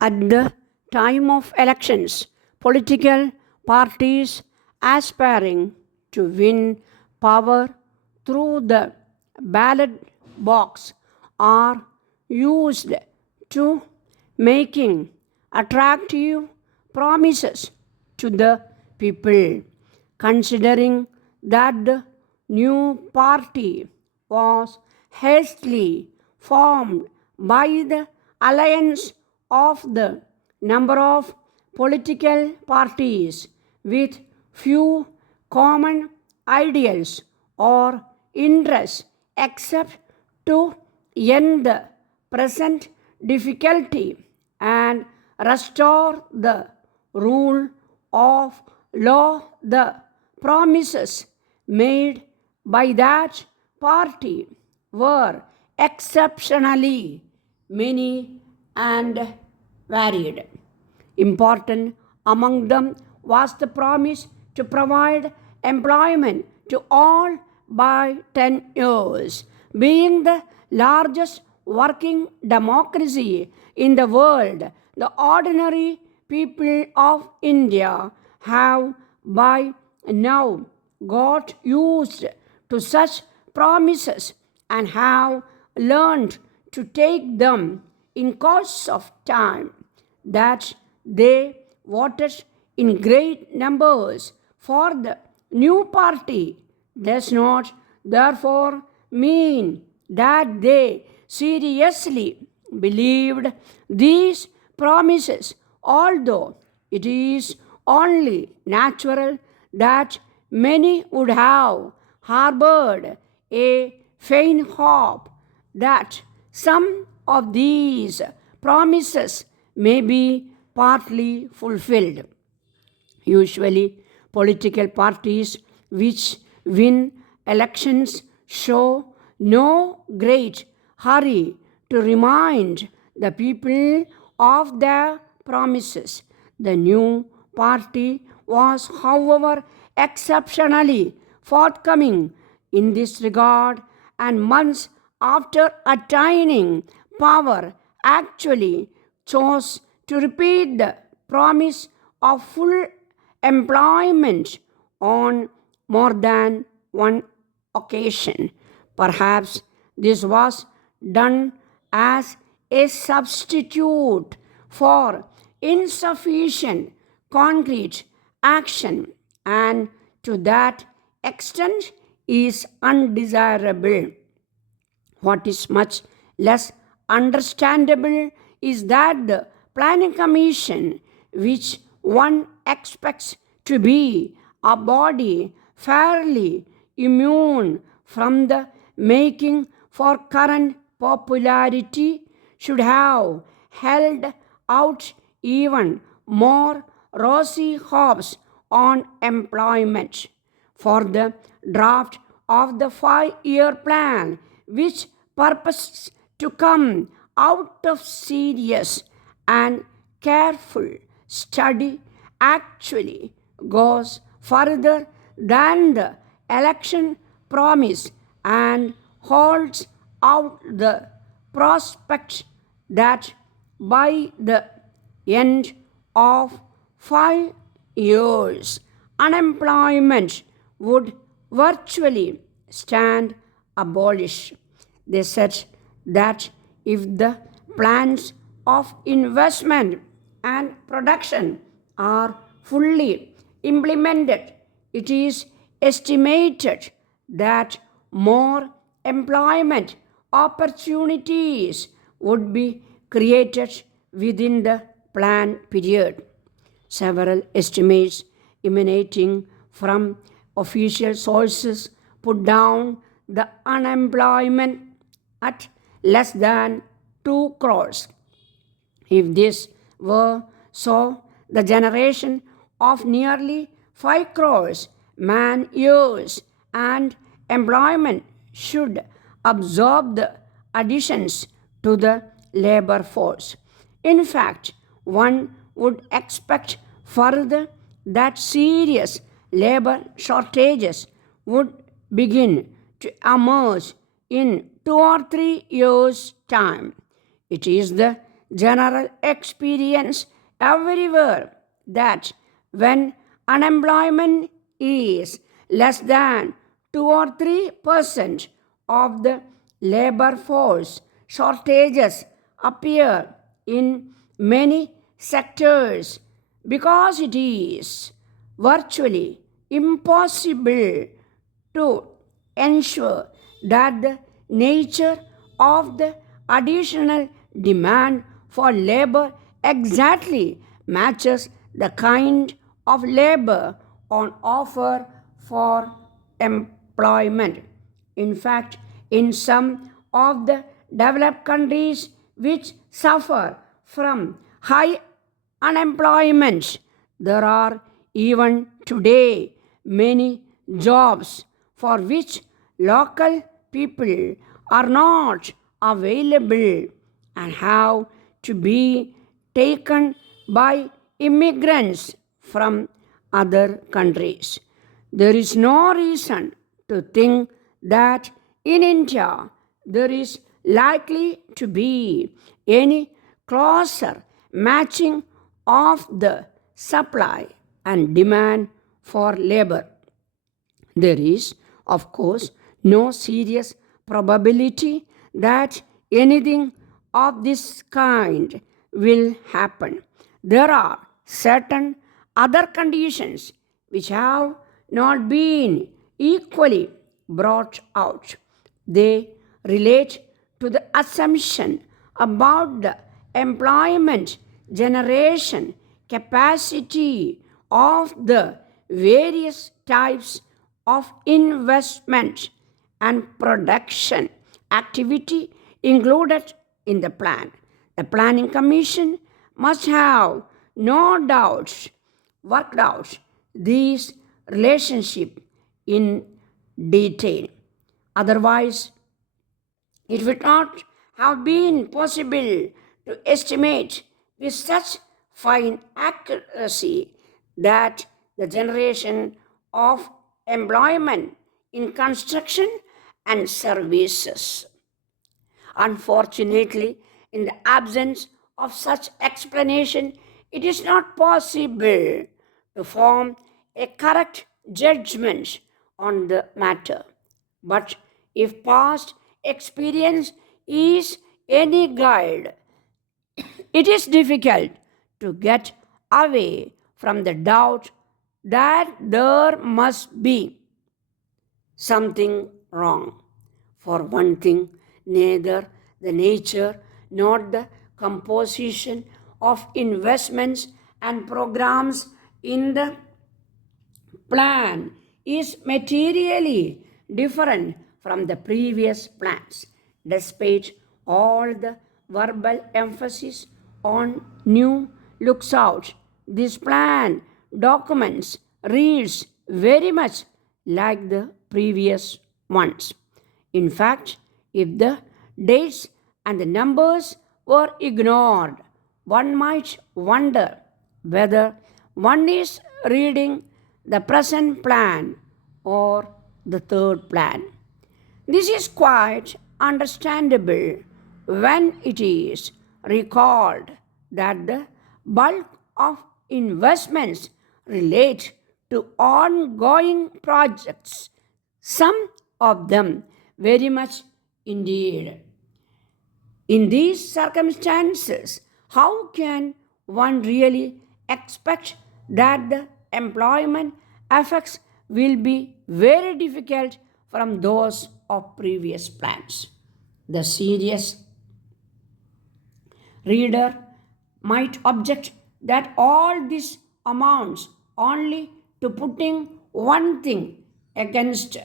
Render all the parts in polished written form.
At the time of elections, political parties aspiring to win power through the ballot box are used to making attractive promises to the people. Considering that the new party was hastily formed by the alliance of the number of political parties with few common ideals or interests except to end the present difficulty and restore the rule of law. The promises made by that party were exceptionally many and varied. Important among them was the promise to provide employment to all by 10 years. Being the largest working democracy in the world, the ordinary people of India have by now got used to such promises and have learned to take them in course of time. That they voted in great numbers for the new party does not therefore mean that they seriously believed these promises, although it is only natural that many would have harbored a faint hope that some of these promises may be partly fulfilled. Usually, political parties which win elections show no great hurry to remind the people of their promises. The new party was, however, exceptionally forthcoming in this regard, and months after attaining power, actually chose to repeat the promise of full employment on more than one occasion. Perhaps this was done as a substitute for insufficient concrete action, and to that extent is undesirable. What is much less understandable is that the Planning Commission, which one expects to be a body fairly immune from the making for current popularity, should have held out even more rosy hopes on employment. For the draft of the 5-year plan, which purposes to come out of serious and careful study, actually goes further than the election promise and holds out the prospect that by the end of 5 years, unemployment would virtually stand abolished. They said that if the plans of investment and production are fully implemented, it is estimated that more employment opportunities would be created within the planned period. Several estimates emanating from official sources put down the unemployment at less than 2 crores. If this were so, the generation of nearly 5 crores man years and employment should absorb the additions to the labor force. In fact, one would expect further that serious labor shortages would begin to emerge in 2 or 3 years' time. It is the general experience everywhere that when unemployment is less than 2 or 3% of the labor force, shortages appear in many sectors because it is virtually impossible to ensure that the nature of the additional demand for labor exactly matches the kind of labor on offer for employment. In fact, in some of the developed countries which suffer from high unemployment, there are even today many jobs for which local people are not available and have to be taken by immigrants from other countries. There is no reason to think that in India there is likely to be any closer matching of the supply and demand for labor. There is, of course, no serious probability that anything of this kind will happen. There are certain other conditions which have not been equally brought out. They relate to the assumption about the employment generation capacity of the various types of investment and production activity included in the plan. The Planning Commission must have no doubt worked out these relationship in detail. Otherwise, it would not have been possible to estimate with such fine accuracy that the generation of employment in construction and services. Unfortunately, in the absence of such explanation, it is not possible to form a correct judgment on the matter. But if past experience is any guide, it is difficult to get away from the doubt that there must be something wrong. For one thing, neither the nature nor the composition of investments and programs in the plan is materially different from the previous plans, despite all the verbal emphasis on new looks out. This plan documents reads very much like the previous ones. In fact, if the dates and the numbers were ignored, one might wonder whether one is reading the present plan or the third plan. This is quite understandable when it is recalled that the bulk of investments relate to ongoing projects, some of them very much indeed. In these circumstances, how can one really expect that the employment effects will be very difficult from those of previous plans? The serious reader might object that all this amounts only to putting one thing against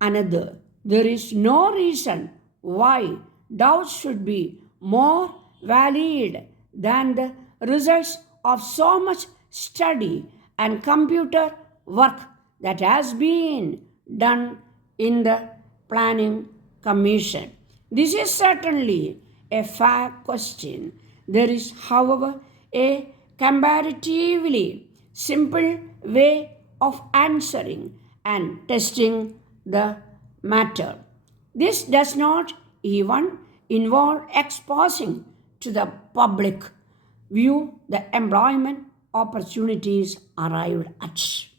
another. There is no reason why doubts should be more valid than the results of so much study and computer work that has been done in the planning commission. This is certainly a fair question. There is, however, a comparatively simple way of answering and testing the matter. This does not even involve exposing to the public view the employment opportunities arrived at.